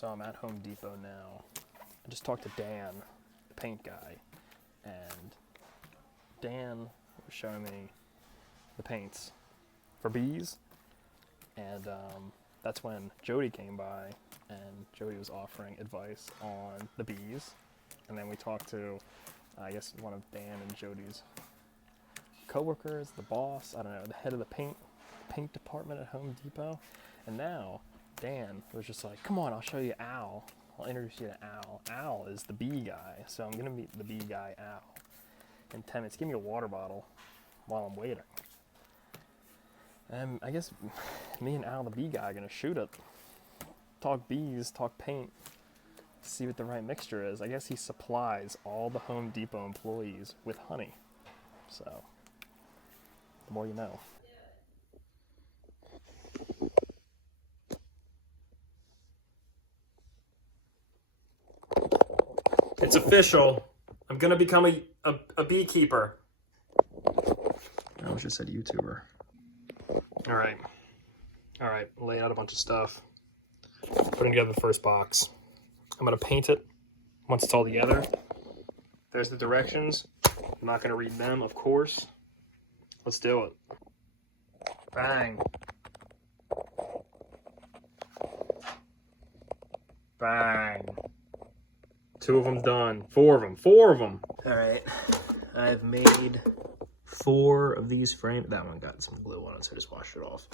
So I'm at Home Depot now. I just talked to Dan, the paint guy, and Dan was showing me the paints for bees, and that's when Jody came by, and Jody was offering advice on the bees, and then we talked to, I guess, one of Dan and Jody's co-workers, the boss, I don't know, the head of the paint department at Home Depot, and now Dan was just like, come on, I'll show you Al. I'll introduce you to Al. Al is the bee guy, so I'm going to meet the bee guy, Al, in 10 minutes. Give me a water bottle while I'm waiting. And I guess me and Al, the bee guy, are going to shoot it. Talk bees, talk paint, see what the right mixture is. I guess he supplies all the Home Depot employees with honey. So, the more you know. It's official. I'm gonna become a beekeeper. I almost just said YouTuber. All right. Lay out a bunch of stuff. Putting together the first box. I'm gonna paint it once it's all together. There's the directions. I'm not gonna read them, of course. Let's do it. Bang. Bang. 2 of them done. 4 of them. All right, I've made 4 of these frames. That one got some glue on it, so I just washed it off.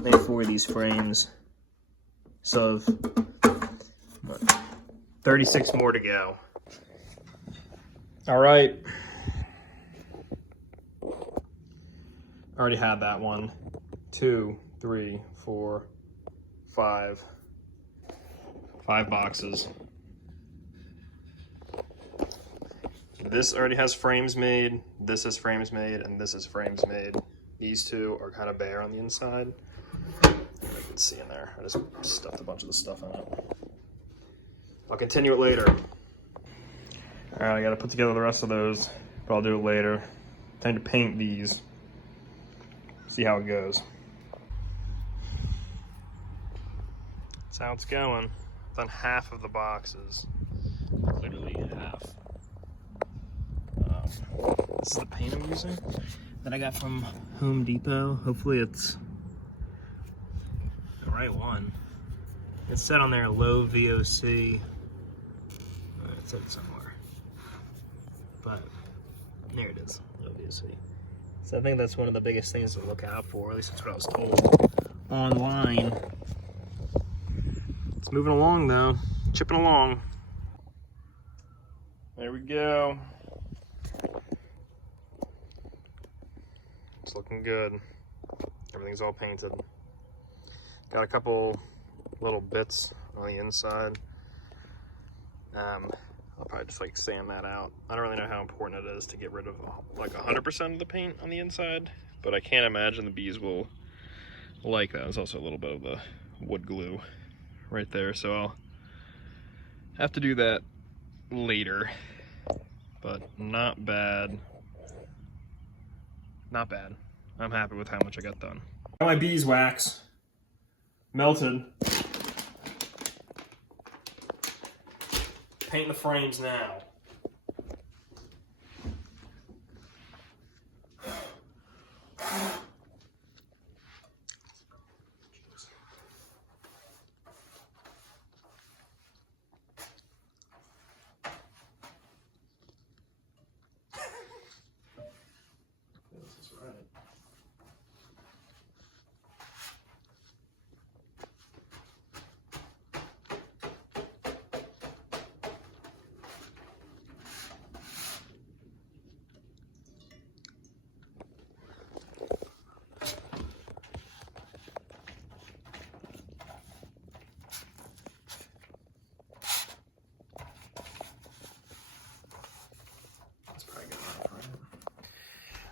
Made 4 of these frames. So, 36 more to go. All right. I already had that one. 2, 3, 4, 5. 5 boxes. This already has frames made, this has frames made, and this is frames made. These 2 are kind of bare on the inside. You can see in there. I just stuffed a bunch of the stuff in it. I'll continue it later. Alright, I gotta put together the rest of those, but I'll do it later. Time to paint these. See how it goes. That's how it's going. Done half of the boxes. Literally half. This is the paint I'm using that I got from Home Depot. Hopefully it's the right one. It's set on there low VOC. It said somewhere. But there it is, low VOC. So I think that's one of the biggest things to look out for, at least that's what I was told online. It's moving along though, chipping along. There we go. It's looking good. Everything's all painted. Got a couple little bits on the inside. I'll probably just like sand that out. I don't really know how important it is to get rid of like 100% of the paint on the inside, but I can't imagine the bees will like that. There's also a little bit of the wood glue right there, so I'll have to do that later. But not bad. Not bad. I'm happy with how much I got done. Got my beeswax melted. Painting the frames now.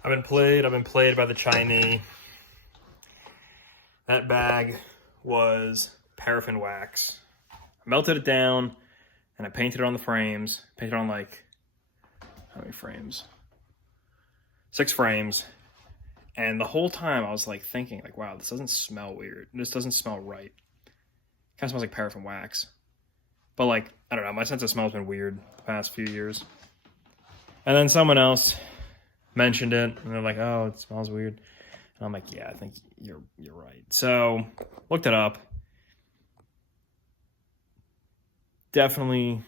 I've been played by the Chinese. That bag was paraffin wax. I melted it down and I painted it on the frames. Painted on like, how many frames? 6 frames. And the whole time I was like thinking like, wow, this doesn't smell weird. This doesn't smell right. It kind of smells like paraffin wax. But like, I don't know, my sense of smell's been weird the past few years. And then someone else mentioned it, and they're like, oh, it smells weird. And I'm like, yeah, I think you're right. So, looked it up. Definitely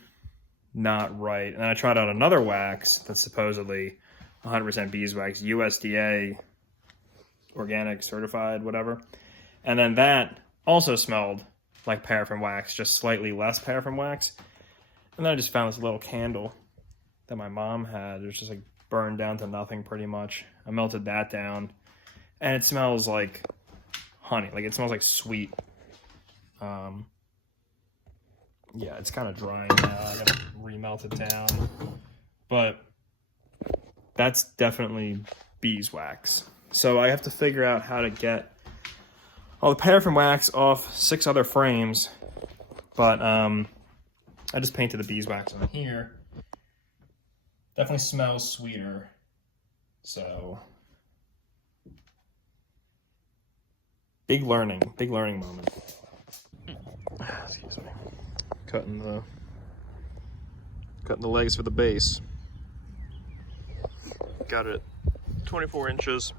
not right. And I tried out another wax that's supposedly 100% beeswax, USDA organic certified, whatever. And then that also smelled like paraffin wax, just slightly less paraffin wax. And then I just found this little candle that my mom had. It was just like burned down to nothing pretty much. I melted that down, and it smells like honey. Like, it smells like sweet. Yeah, it's kind of drying now. I gotta remelt it down. But that's definitely beeswax. So I have to figure out how to get all the paraffin wax off 6 other frames. But I just painted the beeswax on here. Definitely smells sweeter. So big learning moment. Excuse me. Cutting the legs for the base. Got it 24 inches.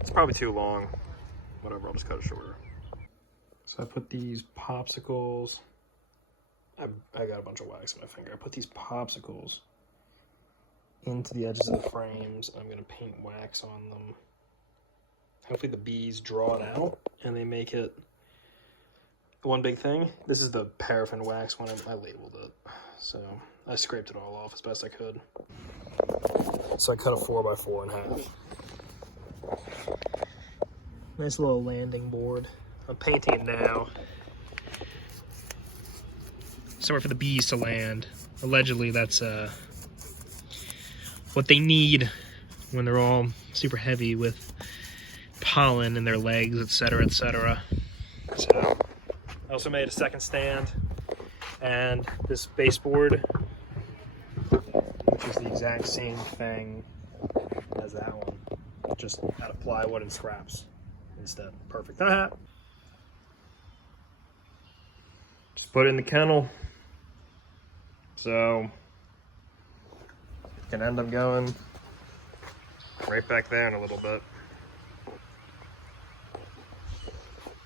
It's probably too long. Whatever, I'll just cut it shorter. So I put these popsicles. I got a bunch of wax on my finger. I put these popsicles into the edges of the frames. I'm gonna paint wax on them. Hopefully the bees draw it out and they make it one big thing. This is the paraffin wax one. I labeled it. So I scraped it all off as best I could. So I cut a 4x4 in half. Nice little landing board. I'm painting it now. Somewhere for the bees to land. Allegedly, that's what they need when they're all super heavy with pollen in their legs, etc., etc. So I also made a second stand and this baseboard, which is the exact same thing as that one, just out of plywood and scraps instead. Perfect. Just put it in the kennel. So can end up going right back there in a little bit.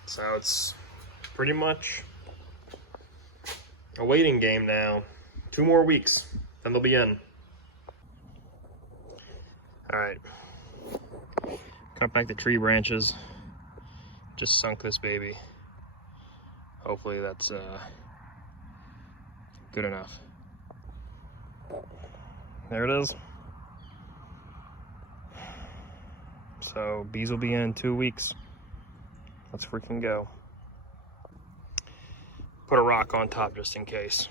So it's pretty much a waiting game now. 2 more weeks, then they'll be in. All right, cut back the tree branches. Just sunk this baby. Hopefully that's good enough. There it is. So bees will be in 2 weeks. Let's freaking go. Put a rock on top just in case.